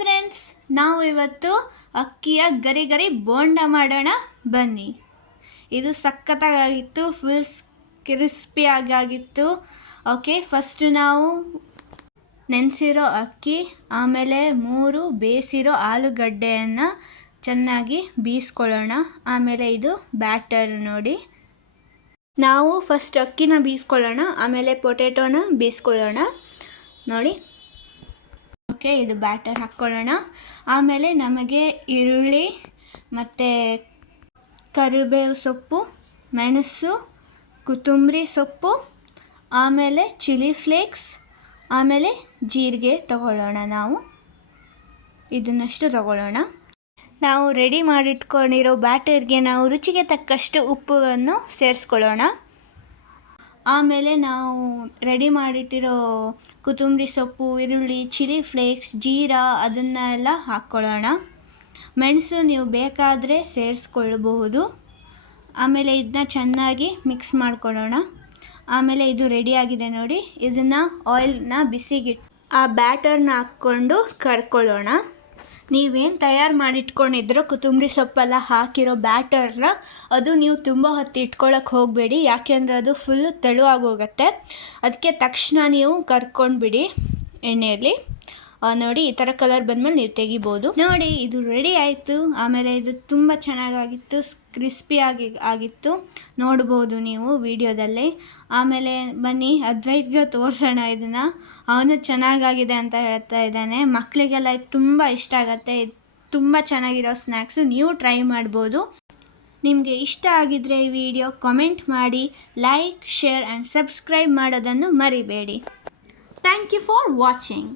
Friends ನಾವು ಇವತ್ತು ಅಕ್ಕಿಯ ಗರಿ ಗರಿ ಬೋಂಡ ಮಾಡೋಣ, ಬನ್ನಿ. ಇದು ಸಖತ್ತಾಗಿತ್ತು ಫುಲ್ ಕ್ರಿಸ್ಪಿಯಾಗಿ ಆಗಿತ್ತು. ಓಕೆ ಫಸ್ಟ್ ನಾವು ನೆನೆಸಿರೋ ಅಕ್ಕಿ, ಆಮೇಲೆ ಮೂರು ಬೇಯಿಸಿರೋ ಆಲೂಗಡ್ಡೆಯನ್ನು ಚೆನ್ನಾಗಿ ಬೀಸ್ಕೊಳ್ಳೋಣ. ಆಮೇಲೆ ಇದು ಬ್ಯಾಟರ್ ನೋಡಿ. ನಾವು ಫಸ್ಟ್ ಅಕ್ಕಿನ ಬೀಸ್ಕೊಳ್ಳೋಣ, ಆಮೇಲೆ ಪೊಟೆಟೋನ ಬೀಸ್ಕೊಳ್ಳೋಣ. ನೋಡಿ ಓಕೆ, ಇದು ಬ್ಯಾಟರ್ ಹಾಕ್ಕೊಳ್ಳೋಣ. ಆಮೇಲೆ ನಮಗೆ ಈರುಳ್ಳಿ ಮತ್ತು ಕರಿಬೇವು ಸೊಪ್ಪು, ಮೆಣಸು, ಕೊತ್ತಂಬರಿ ಸೊಪ್ಪು, ಆಮೇಲೆ ಚಿಲ್ಲಿ ಫ್ಲೇಕ್ಸ್, ಆಮೇಲೆ ಜೀರಿಗೆ ತಗೊಳ್ಳೋಣ ನಾವು. ಇದನ್ನಷ್ಟು ತಗೊಳ್ಳೋಣ. ನಾವು ರೆಡಿ ಮಾಡಿಟ್ಕೊಂಡಿರೋ ಬ್ಯಾಟರ್ಗೆ ನಾವು ರುಚಿಗೆ ತಕ್ಕಷ್ಟು ಉಪ್ಪನ್ನು ಸೇರಿಸ್ಕೊಳ್ಳೋಣ. ಆಮೇಲೆ ನಾವು ರೆಡಿ ಮಾಡಿಟ್ಟಿರೋ ಕೊತ್ತಂಬರಿ ಸೊಪ್ಪು, ಈರುಳ್ಳಿ ಚಿಲ್ಲಿ ಫ್ಲೇಕ್ಸ್ ಜೀರಾ ಅದನ್ನೆಲ್ಲ ಹಾಕ್ಕೊಳ್ಳೋಣ. ಮೆಣಸು ನೀವು ಬೇಕಾದರೆ ಸೇರಿಸ್ಕೊಳ್ಬಹುದು. ಆಮೇಲೆ ಇದನ್ನ ಚೆನ್ನಾಗಿ ಮಿಕ್ಸ್ ಮಾಡ್ಕೊಳ್ಳೋಣ. ಆಮೇಲೆ ಇದು ರೆಡಿಯಾಗಿದೆ ನೋಡಿ. ಇದನ್ನು ಆಯಿಲ್ನ ಬಿಸಿಗಿಟ್ಟು ಆ ಬ್ಯಾಟರ್ನ ಹಾಕ್ಕೊಂಡು ಕರ್ಕೊಳ್ಳೋಣ. ನೀವೇನು ತಯಾರು ಮಾಡಿಟ್ಕೊಂಡಿದ್ರು ಕೊತ್ತಂಬರಿ ಸೊಪ್ಪೆಲ್ಲ ಹಾಕಿರೋ ಬ್ಯಾಟರ್ನ ಅದು ನೀವು ತುಂಬ ಹೊತ್ತು ಇಟ್ಕೊಳ್ಳೋಕೆ ಹೋಗಬೇಡಿ. ಯಾಕೆಂದರೆ ಅದು ಫುಲ್ಲು ತೆಳುವಾಗಿ ಹೋಗುತ್ತೆ. ಅದಕ್ಕೆ ತಕ್ಷಣ ನೀವು ಕರ್ಕೊಂಡ್ಬಿಡಿ ಎಣ್ಣೆಯಲ್ಲಿ. ನೋಡಿ, ಈ ಥರ ಕಲರ್ ಬಂದಮೇಲೆ ನೀವು ತೆಗಿಬೋದು. ನೋಡಿ, ಇದು ರೆಡಿ ಆಯಿತು. ಆಮೇಲೆ ಇದು ತುಂಬ ಚೆನ್ನಾಗಾಗಿತ್ತು ಕ್ರಿಸ್ಪಿಯಾಗಿ ಆಗಿತ್ತು. ನೋಡ್ಬೋದು ನೀವು ವಿಡಿಯೋದಲ್ಲಿ. ಆಮೇಲೆ ಬನ್ನಿ, ಅದ್ವೈತ್ಗೆ ತೋರಿಸೋಣ ಇದನ್ನು. ಅವನು ಚೆನ್ನಾಗಾಗಿದೆ ಅಂತ ಹೇಳ್ತಾ ಇದ್ದಾನೆ. ಮಕ್ಕಳಿಗೆಲ್ಲ ತುಂಬ ಇಷ್ಟ ಆಗುತ್ತೆ. ತುಂಬ ಚೆನ್ನಾಗಿರೋ ಸ್ನ್ಯಾಕ್ಸು ನೀವು ಟ್ರೈ ಮಾಡ್ಬೋದು. ನಿಮಗೆ ಇಷ್ಟ ಆಗಿದ್ರೆ ಈ ವಿಡಿಯೋ ಕಮೆಂಟ್ ಮಾಡಿ ಲೈಕ್ ಶೇರ್ ಆ್ಯಂಡ್ ಸಬ್ಸ್ಕ್ರೈಬ್ ಮಾಡೋದನ್ನು ಮರಿಬೇಡಿ. Thank you for watching